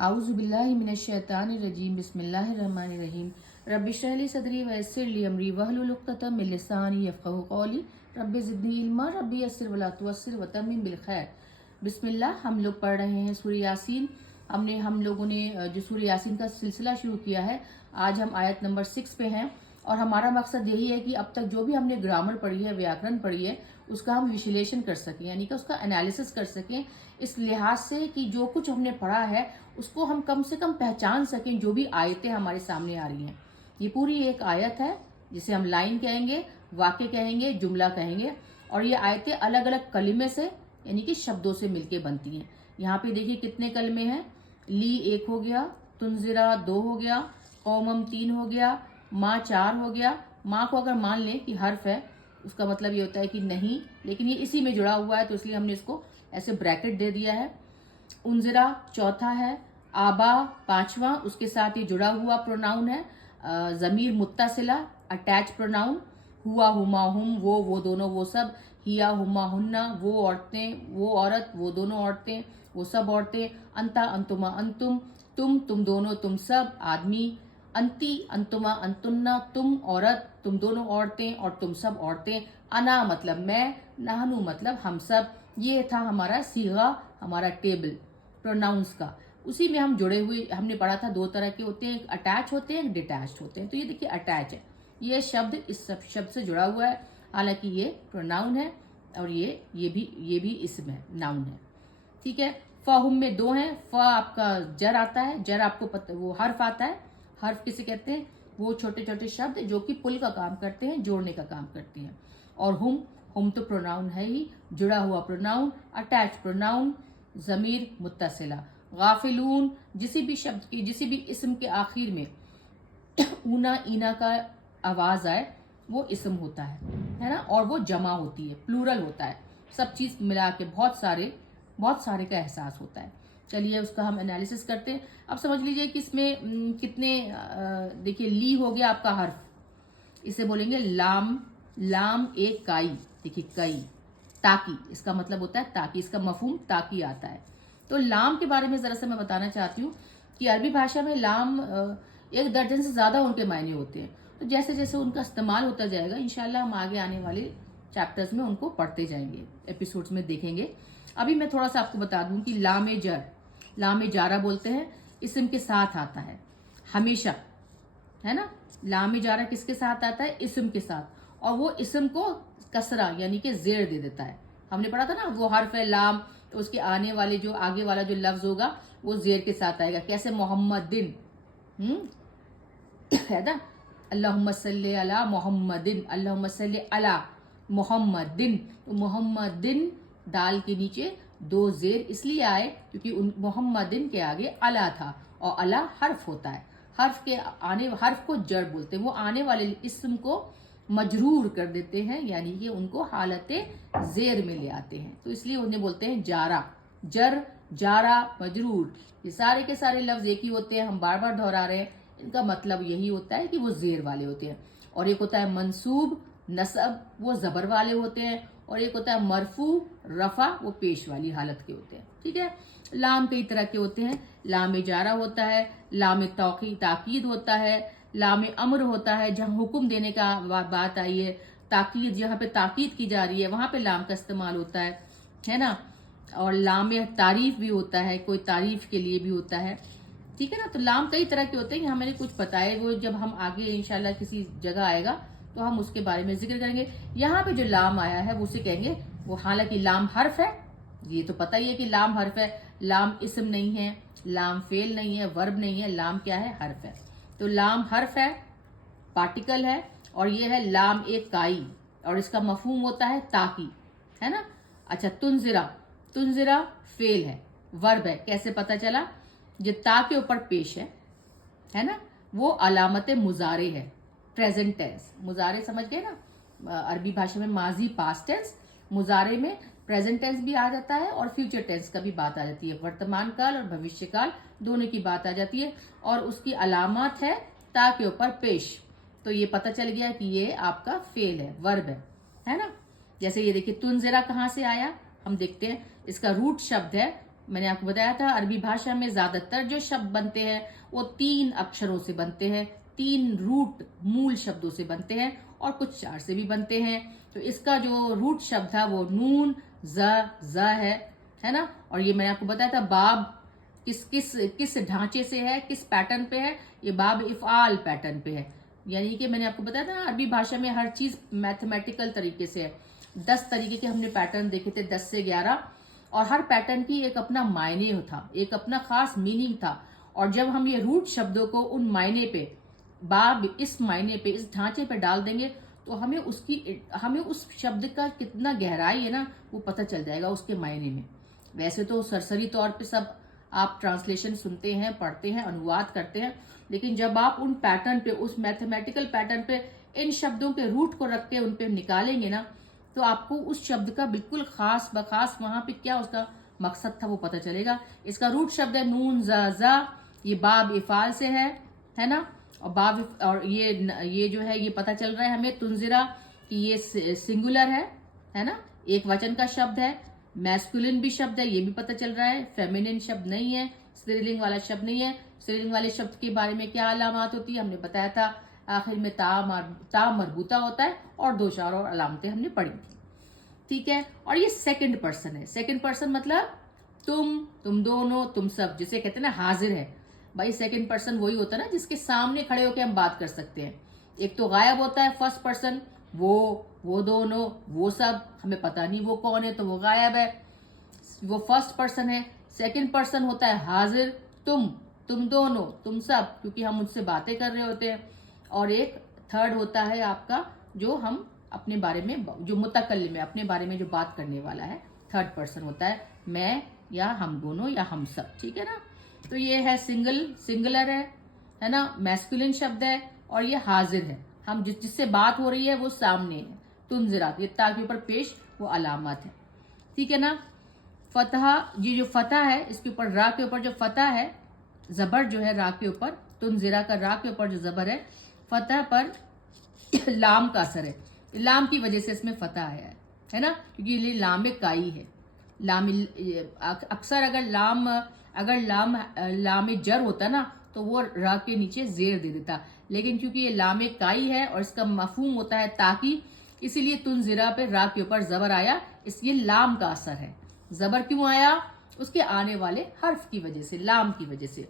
आऊज़ु बिल्लाहि मिनश शैतानिर रजीम बिस्मिल्लाहिर रहमानिर रहीम रब्बि इश्रह ली सदरी व यस्सिर ली अमरी वहलुल उक़्दतम मिन लिसानी यफ़क़हू क़ौली रब्बि ज़िदनी इल्मा रब्बि यस्सिर वला तुअस्सिर व तम्मिम बिल खैर। बिस्मिल्लाह। हम लोग पढ़ रहे हैं सूरह यासीन। हम लोगों ने जो सूरह यासीन का सिलसिला शुरू किया है, आज हम आयत नंबर 6 पे हैं और हमारा मकसद यही है कि अब तक जो भी हमने ग्रामर पढ़ी है, व्याकरण पढ़ी है, उसका हम विश्लेषण कर सकें, यानी कि उसका एनालिसिस कर सकें, इस लिहाज से कि जो कुछ हमने पढ़ा है उसको हम कम से कम पहचान सकें। जो भी आयतें हमारे सामने आ रही हैं, ये पूरी एक आयत है जिसे हम लाइन कहेंगे, वाक्य कहेंगे, जुमला कहेंगे, और ये आयतें अलग अलग कलिमे से यानी कि शब्दों से मिलके बनती हैं। यहाँ पे देखिए कितने कलमे हैं। ली 1 हो गया, तुनजिरा 2 हो गया, कौमम 3 हो गया, माँ 4 हो गया। माँ को अगर मान लें कि हर्फ है, उसका मतलब ये होता है कि नहीं, लेकिन ये इसी में जुड़ा हुआ है तो इसलिए हमने इसको ऐसे ब्रैकेट दे दिया है। उनजिरा चौथा है, आबा 5वां, उसके साथ ये जुड़ा हुआ प्रोनाउन है। ज़मीर मुत्तसिला अटैच प्रोनाउन। हुआ हुमा हुम, वो दोनों वो सब। हिया हुमा हुन्ना, वो औरतें वो औरत, वो दोनों औरतें वो सब औरतें। अंता अंतुमा अंतुम, तुम दोनों तुम सब आदमी। अंती अंतुमा अंतुन्ना, तुम औरत तुम दोनों औरतें और तुम सब औरतें। अना मतलब मैं, नाहनु मतलब हम सब। ये था हमारा सीगा, हमारा टेबल प्रोनाउंस का। उसी में हम जुड़े हुए, हमने पढ़ा था 2 तरह के होते हैं, एक अटैच होते हैं, एक डिटैच्ड होते हैं। तो ये देखिए अटैच है, ये शब्द इस सब शब्द से जुड़ा हुआ है, हालांकि ये प्रोनाउन है और ये भी इसम है, नाउन है। ठीक है। फ़हुम में 2 हैं। फ आपका जर आता है, जर आपको पता, वो हर्फ आता है। हर्फ किसे कहते हैं? वो छोटे छोटे शब्द जो कि पुल का काम करते हैं, जोड़ने का काम करते हैं। और हम तो प्रोनाउन है ही, जुड़ा हुआ प्रोनाउन, अटैच प्रोनाउन, ज़मीर मुत्तसिला। गाफिलून, जिसी भी शब्द की, जिसी भी इसम के आखिर में ऊना ईना का आवाज आए वो इसम होता है ना, और वो जमा होती है, प्लूरल होता है। सब चीज मिला के बहुत सारे का एहसास होता है। चलिए उसका हम एनालिसिस करते हैं। अब समझ लीजिए कि इसमें कितने, देखिए ली हो गया आपका हर्फ, इसे बोलेंगे लाम। लाम एक काई, देखिए कई, ताकि, इसका मतलब होता है ताकि, इसका मफहूम ताकि आता है। तो लाम के बारे में जरा सा मैं बताना चाहती हूँ कि अरबी भाषा में लाम 1 दर्जन से ज्यादा उनके मायने होते हैं। तो जैसे जैसे उनका इस्तेमाल होता जाएगा, इंशाल्लाह हम आगे आने वाले चैप्टर्स में उनको पढ़ते जाएंगे, एपिसोड्स में देखेंगे। अभी मैं थोड़ा सा आपको बता दूं कि लामे जर, लामे जारा बोलते हैं, इसम के साथ आता है हमेशा, है ना। लामे जारा किसके साथ आता है? इसम के साथ, और वो इसम को कसरा यानी कि जेर दे देता है। हमने पढ़ा था ना, वो हर्फ है लाम, तो उसके आने वाले जो आगे वाला जो लफ्ज होगा वो जेर के साथ आएगा। कैसे? मोहम्मदिन, है ना, अल्लाहुम्मा सल्ली अला मोहम्मदिन, अल्लाहुम्मा सल्ली अला मोहम्मदिन। तो मोहम्मदिन दाल के नीचे 2 जेर इसलिए आए क्योंकि उन मोहम्मदिन के आगे अला था, और अला हर्फ होता है। हर्फ को जड़ बोलते हैं। वो आने वाले इस्म को मजरूर कर देते हैं, यानी कि उनको हालत जेर में ले आते हैं, तो इसलिए उन्हें बोलते हैं जारा। जर, जारा, मजरूर, ये सारे के सारे लफ्ज एक ही होते हैं, हम बार बार दोहरा रहे हैं। इनका मतलब यही होता है कि वो जेर वाले होते हैं। और एक होता है मंसूब, नसब, वो जबर वाले होते हैं। और एक होता है मरफू, रफा, वो पेश वाली हालत के होते हैं। ठीक है। लाम कई तरह के होते हैं। लाम जारा होता है, लाम ताकीद होता है, लाम अम्र होता है, जहाँ हुक्म देने का बात आई है, ताकीद, जहाँ पे ताकीद की जा रही है वहां पे लाम का इस्तेमाल होता है ना। और लाम तारीफ भी होता है, कोई तारीफ के लिए भी होता है। ठीक है ना। तो लाम कई तरह के होते हैं, यहाँ मैंने कुछ बताए, वो जब हम आगे इंशाल्लाह किसी जगह आएगा तो हम उसके बारे में जिक्र करेंगे। यहाँ पे जो लाम आया है वो उसे कहेंगे, वो हालांकि लाम हर्फ है, ये तो पता ही है कि लाम हर्फ है। लाम इसम नहीं है, लाम फेल नहीं है, वर्ब नहीं है, लाम क्या है? हर्फ है। तो लाम हर्फ है, पार्टिकल है, और ये है लाम एक काई, और इसका मफहूम होता है ताकि, है ना। अच्छा, तुनजिरा, तुनजिरा फेल है, वर्ब है। कैसे पता चला? जो ता के ऊपर पेश है ना, वो अलामत मुजारे है, प्रेजेंट टेंस। मुजारे समझ गए ना, अरबी भाषा में माजी पास्ट टेंस, मुजारे में प्रेजेंट टेंस भी आ जाता है और फ्यूचर टेंस का भी बात आ जाती है। वर्तमान काल और भविष्य काल दोनों की बात आ जाती है, और उसकी अलामत है ता के ऊपर पेश। तो ये पता चल गया कि ये आपका फेल है, वर्ब है ना। जैसे ये देखिए तुनजिरा कहाँ से आया, हम देखते हैं। इसका रूट शब्द है मैंने आपको बताया था अरबी भाषा में ज्यादातर जो शब्द बनते हैं वो 3 अक्षरों से बनते हैं, 3 रूट मूल शब्दों से बनते हैं और कुछ 4 से भी बनते हैं। तो इसका जो रूट शब्द था वो नून ज है ना। और ये मैंने आपको बताया था बाब किस किस किस ढांचे से है, किस पैटर्न पे है, ये बाब इफ़आल पैटर्न पे है। यानी कि मैंने आपको बताया था अरबी भाषा में हर चीज मैथमेटिकल तरीके से है। 10 तरीके के हमने पैटर्न देखे थे, 10 से 11, और हर पैटर्न की एक अपना मायने था, एक अपना खास मीनिंग था। और जब हम ये रूट शब्दों को उन मायने पे, बाब इस मायने पे, इस ढांचे पे डाल देंगे तो हमें उस शब्द का कितना गहराई है ना वो पता चल जाएगा उसके मायने में। वैसे तो सरसरी तौर पे सब आप ट्रांसलेशन सुनते हैं, पढ़ते हैं, अनुवाद करते हैं, लेकिन जब आप उन पैटर्न पे, उस मैथमेटिकल पैटर्न पे इन शब्दों के रूट को रख के उन पे निकालेंगे ना तो आपको उस शब्द का बिल्कुल खास बखास वहां पे क्या उसका मकसद था वो पता चलेगा। इसका रूट शब्द है नून जा, ये बाब इफाल से है ना। और बाब और ये जो है ये पता चल रहा है हमें तुनजिरा कि ये सिंगुलर है ना, एक वचन का शब्द है। मैस्कुलिन भी शब्द है, ये भी पता चल रहा है, फेमिनिन शब्द नहीं है, स्त्रीलिंग वाला शब्द नहीं है। स्त्रीलिंग वाले शब्द के बारे में क्या अलामत होती है हमने बताया था, आखिर में ता मरबूता होता है और 2 4 और अलामतें हमने पढ़ी थी, ठीक है। और ये सेकंड पर्सन है। सेकंड पर्सन मतलब तुम दोनों, तुम सब, जिसे कहते हैं ना हाजिर है। भाई सेकंड पर्सन वही होता है ना जिसके सामने खड़े होकर हम बात कर सकते हैं। एक तो गायब होता है फर्स्ट पर्सन, वो दोनों, वो सब, हमें पता नहीं वो कौन है तो वो गायब है, वो फर्स्ट पर्सन है। सेकंड पर्सन होता है हाजिर, तुम दोनों, तुम सब, क्योंकि हम उनसे बातें कर रहे होते हैं। और एक थर्ड होता है आपका जो हम अपने बारे में, जो मुतकल्लिम है, अपने बारे में जो बात करने वाला है, थर्ड पर्सन होता है, मैं या हम दोनों या हम सब, ठीक है ना। तो ये है सिंगुलर है ना, मैस्कुलिन शब्द है, और ये हाजिर है, हम जिससे बात हो रही है वो सामने है। तुनजिरा, ये ता के ऊपर पेश वो अलामत है, ठीक है ना। फतह, ये जो फतह है इसके ऊपर, रा के ऊपर जो फतह है, जबर जो है रा के ऊपर, तुनजिरा का रा के ऊपर जो जबर है, फतह पर लाम का असर है। लाम की वजह से इसमें फतह आया है ना, क्योंकि ये लाम काई है। अक्सर अगर लाम जर होता ना तो वो रा के नीचे जेर दे देता, लेकिन क्योंकि ये लाम काई है और इसका मफहूम होता है ताकि, इसीलिए तुनजिरा पे रा के ऊपर जबर आया, इसलिए लाम का असर है। जबर क्यों आया? उसके आने वाले हर्फ की वजह से, लाम की वजह से।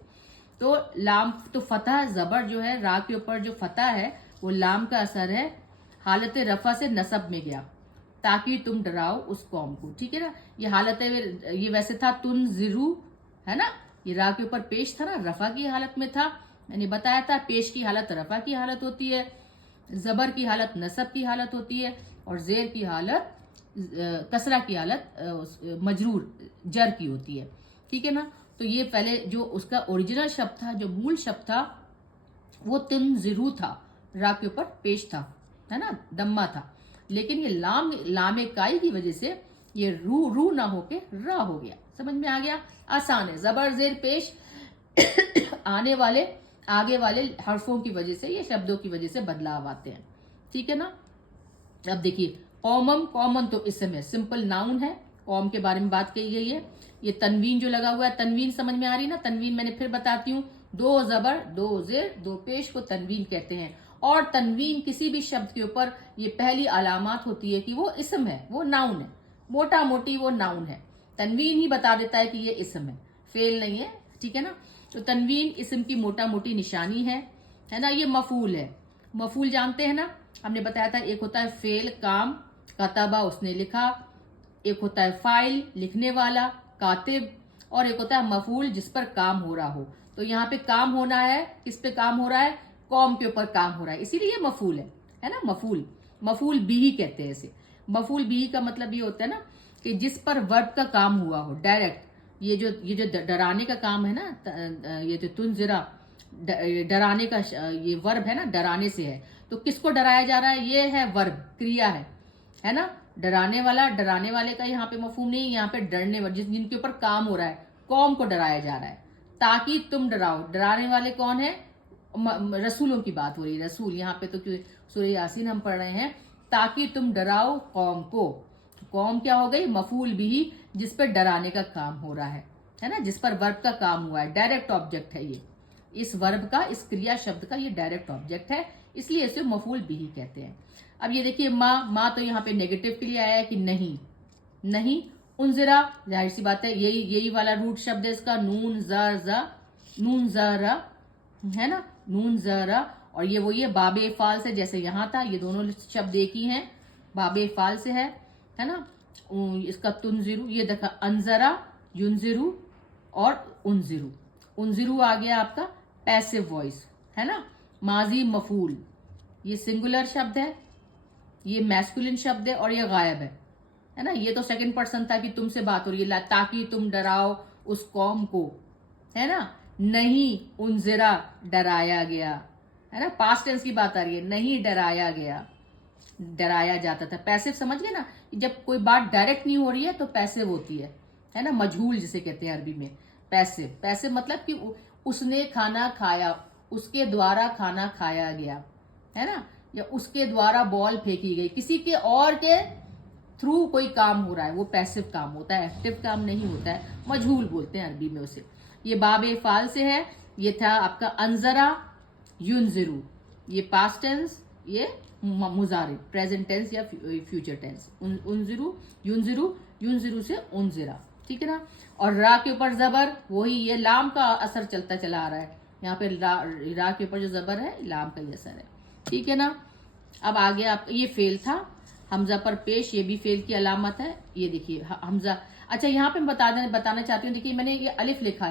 तो लाम, तो फतह जबर जो है रा के ऊपर जो फतह है वो लाम का असर है, हालत रफा से नसब में गया, ताकि तुम डराओ उस कौम को, ठीक है ना। ये हालत है, ये वैसे था तुनजिरू, है ना, ये रा के ऊपर पेश था ना, रफा की हालत में था। मैंने बताया था पेश की हालत रफा की हालत होती है, जबर की हालत नसब की हालत होती है, और जेर की हालत, कसरा की हालत मजरूर जर की होती है, ठीक है ना। तो ये पहले जो उसका ओरिजिनल शब्द था, जो मूल शब्द था, वो तुनजिरू था, रा के ऊपर पेश था, है ना, दम्मा था। लेकिन ये लामे काई की वजह से ये रू ना होके रा हो गया। समझ में आ गया? आसान है। जबर जेर पेश आने वाले आगे वाले हर्फों की वजह से, ये शब्दों की वजह से बदलाव आते हैं, ठीक है ना। अब देखिए कॉमन तो इसम है, सिंपल नाउन है, कौम के बारे में बात कही गई है। ये तनवीन जो लगा हुआ है, तनवीन समझ में आ रही है ना। तनवीन मैंने फिर बताती हूँ, 2 जबर 2 जेर 2 पेश को तनवीन कहते हैं। और तनवीन किसी भी शब्द के ऊपर ये पहली अलामत होती है कि वो इसम है, वो नाउन है, मोटा मोटी वो नाउन है। तनवीन ही बता देता है कि ये इसम है, फेल नहीं है, ठीक है ना। तो तनवीन इसम की मोटा मोटी निशानी है ना। ये मफूल है, मफूल जानते हैं ना, हमने बताया था, एक होता है फेल काम, कतबा उसने लिखा, एक होता है फाइल लिखने वाला, कातिब, और एक होता है मफूल जिस पर काम हो रहा हो। तो यहाँ पे काम होना है, किस पे काम हो रहा है? कौम के ऊपर काम हो रहा है, इसीलिए मफूल है ना। मफूल बिही कहते हैं इसे। मफूल बिही का मतलब ये होता है ना कि जिस पर वर्ब का काम हुआ हो डायरेक्ट। ये जो डराने का काम है ना, ये जो तुनजिरा डराने का ये वर्ब है ना, डराने से है। तो किसको डराया जा रहा है? ये है वर्ब, क्रिया है ना। डराने वाले का यहाँ पे मफहूम नहीं, यहाँ पे डरने वाले, जिनके ऊपर काम हो रहा है, कौम को डराया जा रहा है, ताकि तुम डराओ। डराने वाले कौन है? रसूलों की बात हो रही है, रसूल। यहाँ पे तो सूरह यासीन हम पढ़ रहे हैं, ताकि तुम डराओ कौम को। कौम क्या हो गई? मफूल भी, जिस पर डराने का काम हो रहा है, है ना, जिस पर वर्ब का काम हुआ है, डायरेक्ट ऑब्जेक्ट है ये, इस वर्ब का, इस क्रिया शब्द का ये डायरेक्ट ऑब्जेक्ट है, इसलिए इसे मफूल बिही कहते हैं। अब ये देखिए माँ तो यहाँ पे नेगेटिव के लिए आया है कि नहीं, नहीं। उनजरा, जाहिर सी बात है, यही वाला रूट शब्द है इसका, नून जरा, है ना, नून जरा। और ये वो ये बाबे फाल से, जैसे यहाँ था, ये दोनों शब्द एक ही हैं, बाबे फाल से है ना। इसका तुनजिरू, ये देखा अनजरा, युनजिरू और उनजिरू, उनजिरू आ गया आपका पैसिव वॉइस, है ना। माजी मफूल, ये सिंगुलर शब्द है, ये मैस्कुलिन शब्द है और ये गायब है ना। ये तो सेकंड पर्सन था कि तुमसे बात हो रही है, ताकि तुम डराओ उस कौम को, है ना। नहीं उनजिरा, डराया गया, है ना, पास्ट टेंस की बात आ रही है, नहीं डराया गया, डराया जाता था। पैसिव समझ गए ना, जब कोई बात डायरेक्ट नहीं हो रही है तो पैसिव होती है ना, मजहूल जिसे कहते हैं अरबी में, पैसिव। पैसिव मतलब कि उसने खाना खाया, उसके द्वारा खाना खाया गया, है ना, या उसके द्वारा बॉल फेंकी गई, किसी के और के थ्रू कोई काम हो रहा है, वो पैसिव काम होता है, एक्टिव काम नहीं होता है, मजहूल बोलते हैं अरबी में उसे। ये बाबे फाल से है, ये था आपका अनजरा युनजिरू, ये पास्ट टेंस, ये मुजारिब, प्रेजेंट टेंस या फ्यूचर टेंस, उनजिरू युनजिरू, युनजिरू से उनजिरा, ठीक है ना। और रा के ऊपर जबर, वही ये लाम का असर चलता चला आ रहा है, यहाँ पे रा के ऊपर जो जबर है लाम का ही असर है, ठीक है ना। अब आगे आप, ये फेल था, हमजा पर पेश, ये भी फेल की अलामत है, ये देखिए हमजा। अच्छा यहाँ पे बताना चाहती हूँ, देखिए मैंने ये अलिफ लिखा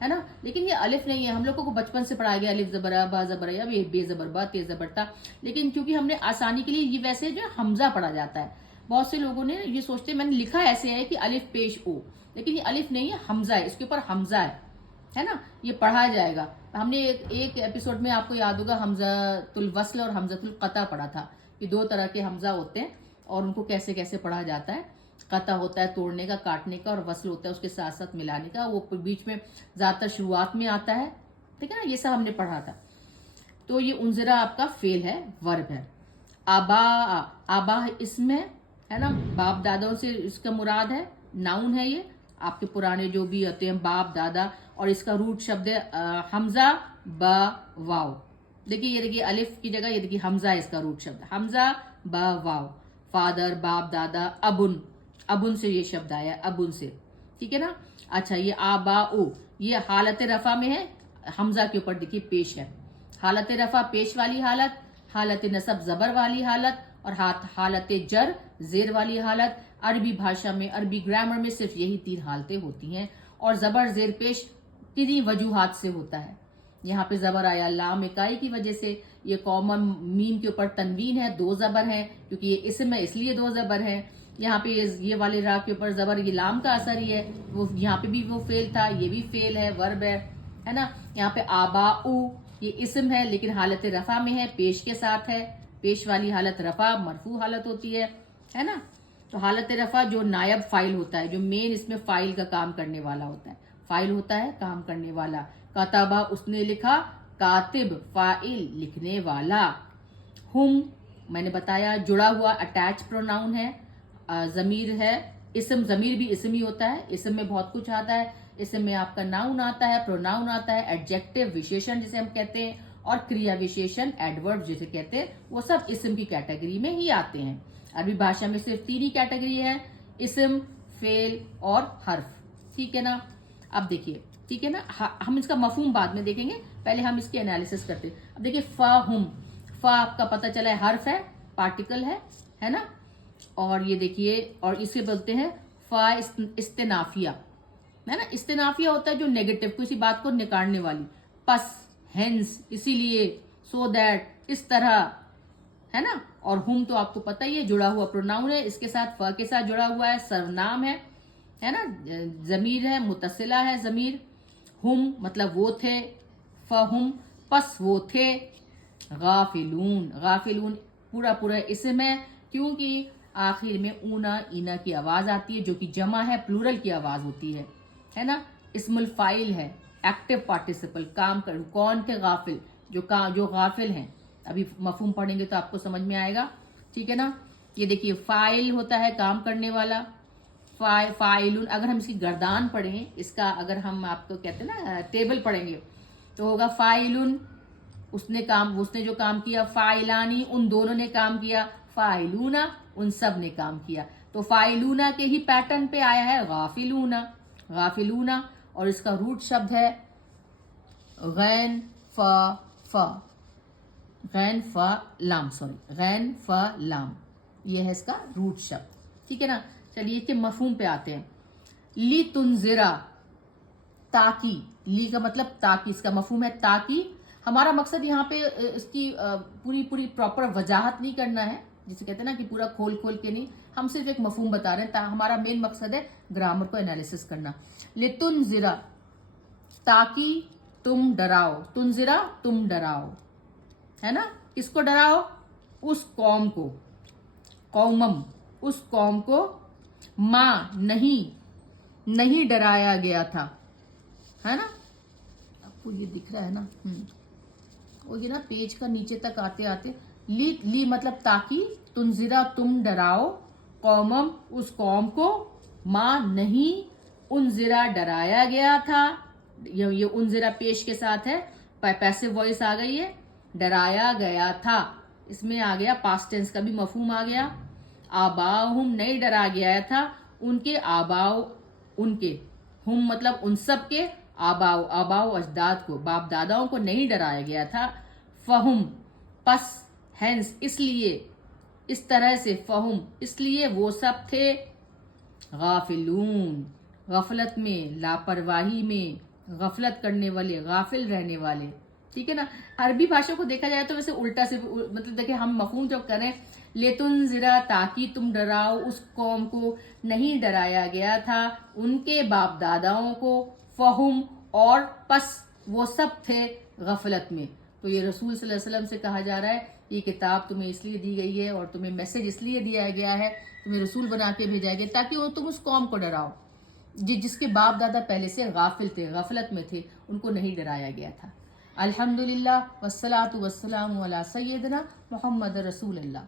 है ना, लेकिन ये अलिफ नहीं है, हम लोगों को बचपन से पढ़ाया गया अलिफ जबर बा जबर या बे जबर बा ते जबर ता, लेकिन क्योंकि हमने आसानी के लिए ये वैसे जो है हमजा पढ़ा जाता है, बहुत से लोगों ने ये सोचते, मैंने लिखा ऐसे है कि अलिफ पेश ओ, लेकिन ये अलिफ नहीं है, हमजा है, इसके ऊपर हमजा है ना, ये पढ़ा जाएगा। हमने एक एपिसोड में आपको याद होगा हमजातुल वस्ल और हमजातुल कता पढ़ा था, कि दो तरह के हमजा होते हैं और उनको कैसे कैसे पढ़ा जाता है। कता होता है तोड़ने का, काटने का, और वस्ल होता है उसके साथ साथ मिलाने का, वो बीच में ज्यादातर शुरुआत में आता है, ठीक है ना, ये सब हमने पढ़ा था। तो ये उनजरा आपका फेल है, वर्ब है। आबा, आबा इसमें है ना, बाप दादाओं से इसका मुराद है, नाउन है ये, आपके पुराने जो भी होते हैं बाप दादा, और इसका रूट शब्द है हमजा बा वाव। देखिए ये देखिए अलिफ की जगह ये देखिए हमजा है इसका रूट शब्द, हमजा बा वाव, फादर, बाप दादा, अबुन, अबुन से ये शब्द आया, अबुन से, ठीक है ना। अच्छा ये आबा ओ, ये हालत रफा में है, हमजा के ऊपर देखिए पेश है, हालत रफा पेश वाली हालत, हालत नसब जबर वाली हालत, और हालत जर जेर वाली हालत। अरबी भाषा में, अरबी ग्रामर में सिर्फ यही 3 हालतें होती हैं, और जबर जेर पेश किन्हीं वजूहात से होता है। यहाँ पे जबर आया लाम इकाई की वजह से, ये कॉमन मीम के ऊपर तनवीन है, 2 जबर हैं, क्योंकि ये इसम है इसलिए 2 जबर हैं। यहाँ पे ये वाले रा के ऊपर जबर, ये लाम का असर ही है, वो यहाँ पे भी वो फेल था, ये भी फेल है, वर्ब है ना। यहाँ पे आबा उ, ये इसम है लेकिन हालत रफा में है, पेश के साथ है, पेश वाली हालत रफा मरफू हालत होती है ना। तो हालत रफा जो नायब फाइल होता है, जो मेन इसमें फाइल का काम करने वाला होता है, फाइल होता है काम करने वाला। कताबा उसने लिखा, कातिब फाइल लिखने वाला। हुम मैंने बताया जुड़ा हुआ अटैच प्रोनाउन है, जमीर है, इसम, जमीर भी इसम ही होता है, इसम में बहुत कुछ आता है, इसम में आपका नाउन आता है, प्रोनाउन आता है, एडजेक्टिव विशेषण जिसे हम कहते हैं, और क्रिया विशेषण एडवर्ब जिसे कहते हैं, वो सब इसम की कैटेगरी में ही आते हैं। अरबी भाषा में सिर्फ 3 ही कैटेगरी है, इसम, फेल और हर्फ, ठीक है ना। अब देखिए, ठीक है ना, हम इसका मफहूम बाद में देखेंगे, पहले हम इसकी एनालिसिस करते हैं। अब देखिए फाहुम, फा आपका पता चला है हर्फ है, पार्टिकल है ना। और ये देखिए, और इसे बोलते हैं फा इस्तेनाफिया, है ना। इस्तेनाफिया होता है जो नेगेटिव, किसी बात को निकालने वाली, पस, हेंस, इसीलिए, सो दैट, इस तरह, है ना। और हुम तो आपको पता ही है, जुड़ा हुआ प्रोनाउन है, इसके साथ फ के साथ जुड़ा हुआ है, सर्वनाम है ना, जमीर है, मुतसिला है जमीर। हुम मतलब वो थे, फहुम पस वो थे। गाफिलून, गाफिलून पूरा इसम है, क्योंकि आखिर में ऊना ईना की आवाज आती है, जो कि जमा है, प्लूरल की आवाज होती है ना। इस्मुल फाइल है, एक्टिव पार्टिसिपल, काम कर, कौन थे गाफिल, जो गाफिल हैं। अभी मफहूम पढ़ेंगे तो आपको समझ में आएगा, ठीक है ना। ये देखिए फाइल होता है काम करने वाला, فاعلون، اگر ہم اس کی گردان پڑھیں، اس کا اگر ہم آپ کو کہتے ہیں نا ٹیبل پڑھیں گے تو ہوگا فاعلون، اس نے جو کام کیا، فاعلانی ان دونوں نے کام کیا، فاعلون ان سب نے کام کیا. تو فاعلون کے ہی پیٹرن پہ آیا ہے غافلون، غافلون، اور اس کا روٹ شبد ہے غین فا غین فا لام، غین فا لام، یہ ہے اس کا روٹ شبد. ٹھیک ہے نا. چلیے کہ مفہوم پہ آتے ہیں. لی تنذرا، تاکہ، لی کا مطلب تاکہ، اس کا مفہوم ہے تاکہ. ہمارا مقصد یہاں پہ اس کی پوری پراپر وضاحت نہیں کرنا ہے، جسے کہتے ہیں نا کہ پورا کھول کے نہیں، ہم صرف ایک مفہوم بتا رہے ہیں. ہمارا مین مقصد ہے گرامر کو انالیسس کرنا. لتنذرا، تاکہ تم ڈراؤ، تنذرا تم ڈراؤ، ہے نا. کس کو ڈراؤ؟ اس قوم کو، قومم، اس قوم کو، ماں نہیں ڈرایا گیا تھا، ہے نا. آپ کو یہ دکھ رہا ہے نا، وہ یہ نا پیج کا نیچے تک آتے آتے لی مطلب تاکہ، تنذرا تم ڈراؤ، قومم اس قوم کو، ماں نہیں انذرا ڈرایا گیا تھا. یہ انذرا پیش کے ساتھ ہے، پیسو وائس آ گئی ہے، ڈرایا گیا تھا، اس میں آ گیا پاسٹ ٹینس کا بھی مفہوم آ گیا. آباؤہم نہیں ڈرا گیا تھا ان کے آباؤ، ان کے، ہم مطلب ان سب کے، آباؤ اجداد کو، باپ داداؤں کو نہیں ڈرایا گیا تھا. فہم پس، ہینس اس لیے، اس طرح سے، فہم اس لیے وہ سب تھے، غافلون غفلت میں، لاپرواہی میں، غفلت کرنے والے، غافل رہنے والے. ٹھیک ہے نا. عربی بھاشا کو دیکھا جائے تو ویسے الٹا سے، مطلب دیکھیں ہم مفہوم جب کریں، لیتنذرا تاکہ تم ڈراؤ اس قوم کو، نہیں ڈرایا گیا تھا ان کے باپ داداؤں کو، فہم اور پس وہ سب تھے غفلت میں. تو یہ رسول صلی اللہ علیہ وسلم سے کہا جا رہا ہے یہ کتاب تمہیں اس لیے دی گئی ہے اور تمہیں میسج اس لیے دیا گیا ہے، تمہیں رسول بنا کے بھیجا گیا تاکہ تم اس قوم کو ڈراؤ جس کے باپ دادا پہلے سے غافل تھے، غفلت میں تھے، ان کو نہیں ڈرایا گیا تھا. الحمدللہ والصلاۃ والسلام علی سیدنا محمد رسول اللہ.